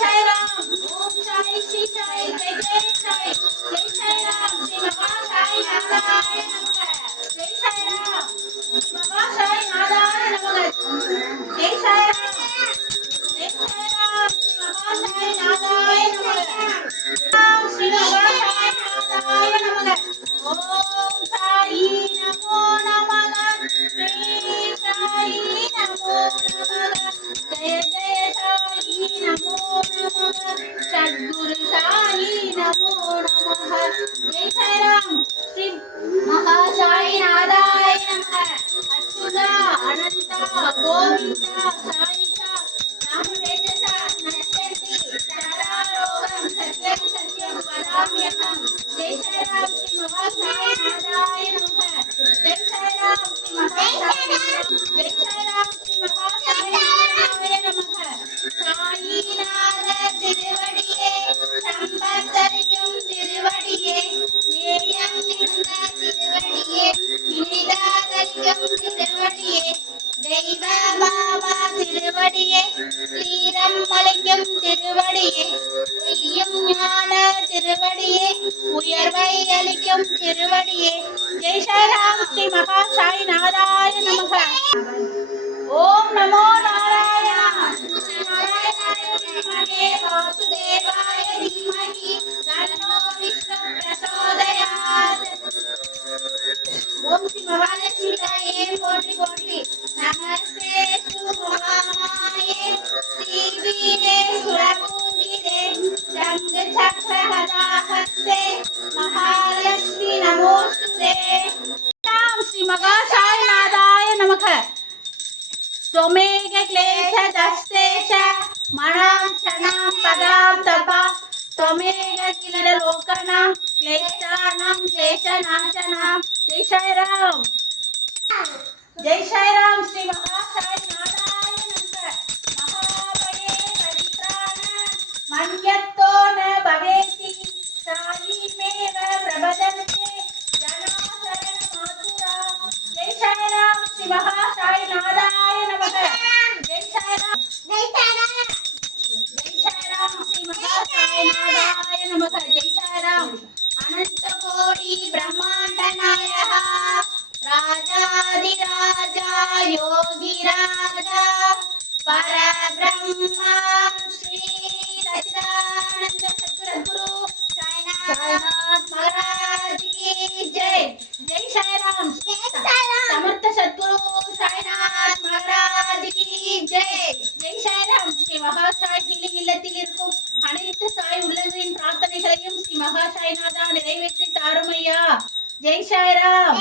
Sai Ram. Om Sai Shri Sai. Jai Jai Sai. Jai Sai Ram. Shri Mahasai Nadaya Namaha. Jai Sai Ram. Shri Mahasai Nadaya Namaha. Jai Sai Ram. Jai Sai Ram. Shri Mahasai Nadaya Namaha. Ram Shri Mahasai Nadaya Namaha. Om Sai Namo Namaha. Shri Sai Namo Namaha. Jai Jai Sai Namo Namaha. Sadguru Sai Namo Namaha. Jai Sai Ram. Shri Mahasai Nadaya Namaha. Achyuta Ananta Govinda Saita Namudejasa Nasyanti Sararogam Satyam Satyam Vadamyaham. Jai Sai Ram. Shri Mahasai Nadaya Namaha. Jai Sai Ram. Shri Mahasai Jai Sai Ram. Shri Mahasai Nadaya Namaha. சாயிநாத திருவடியே சம்பத்தரிக்கும் திருவடியே நேயம் நின்ற திருவடியே நினிதாதரிக்கும் திருவடியே தெய்வ பாபா திருவடியே ஸ்ரீரம் மலைக்கும் திருவடியே பொய்யும் ஞான திருவடியே உயர்வை அளிக்கும் திருவடியே. ஜெய் சாய்ராம். ஸ்ரீ மகாசாய் நாராய நமக. ஓம் நமோ நாராயண. ஸ்ரீ நாராயணாய வித்மஹே வாசுதேவாய தீமஹி தன்னோ விஷ்ணு பிரசோதயாத். ஓம் ஸ்ரீ மகாலட்சுமி தாயே போற்றி போற்றி. நமஸ்தே சுமகாமாயே ஸ்ரீ வீரே சுரபூஜிதே சங்க சக்கர ஹதாஹஸ்தே மகாலட்சுமி நமோஸ்துதே. ராம். ஸ்ரீ மகாசாய் நாராய நமக. त्वमेव क्लेशदस्तेष मनां क्षणां पदां तपा त्वमेव किल लोकनां क्लेशानां क्लेशनाशनां. जय साई राम. जय साई राम. श्री महासाई नारायण नमः. महाबले परित्राण मन्यत्तो न भवेति सायीमेव प्रबदन्ते जनाशरण मातुरा. जय साई राम. श्री महासाई नारायण नमः. जय साई राम. जय साई राम. जय साई राम. श्री महासाई नारायण नमः. जय साई राम. अनंत कोटि ब्रह्मांड नायक राजाधिराजा योगी राजा परब्रह्मा श्री सच्चिदानंद सद्गुरु साईनाथ महाराज की जय. जय साई राम. समर्थ सद्गुरु साईनाथ महाराज की जय. जय साई राम. ஸ்ரீ மகாசாய் ஹீலிங் இல்லத்தில் இருக்கும் அனைத்து சாய் உள்ளங்களின் பிரார்த்தனைகளையும் ஸ்ரீ மகாசாய்நாதா நிறைவேற்றி தாருமையா. ஜெய் சாய் ராம்.